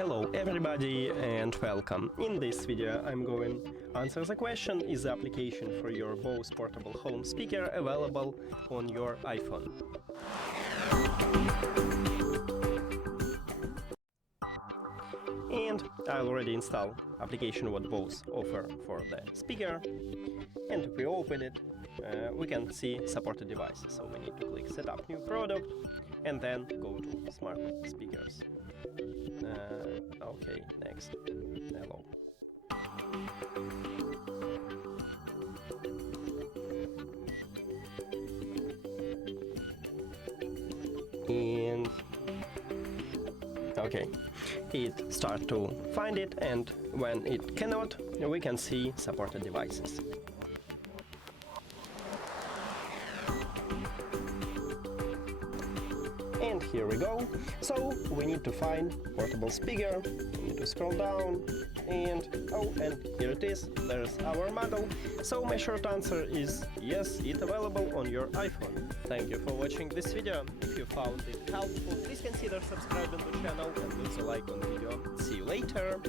Hello everybody and welcome. In this video I'm going to answer the question: is the application for your BOSE Portable Home Speaker available on your iPhone? And I already installed application what BOSE offer for the speaker, and if we open it we can see supported devices. So we need to click setup new product and then go to smart speakers. Okay, next. Hello. And okay, it starts to find it, and when it cannot, we can see supported devices. And here we go. So we need to find portable speaker. We need to scroll down and here it is. There's our model. So my short answer is yes, it's available on your iPhone. Thank you for watching this video. If you found it helpful, please consider subscribing to the channel and leave a like on the video. See you later.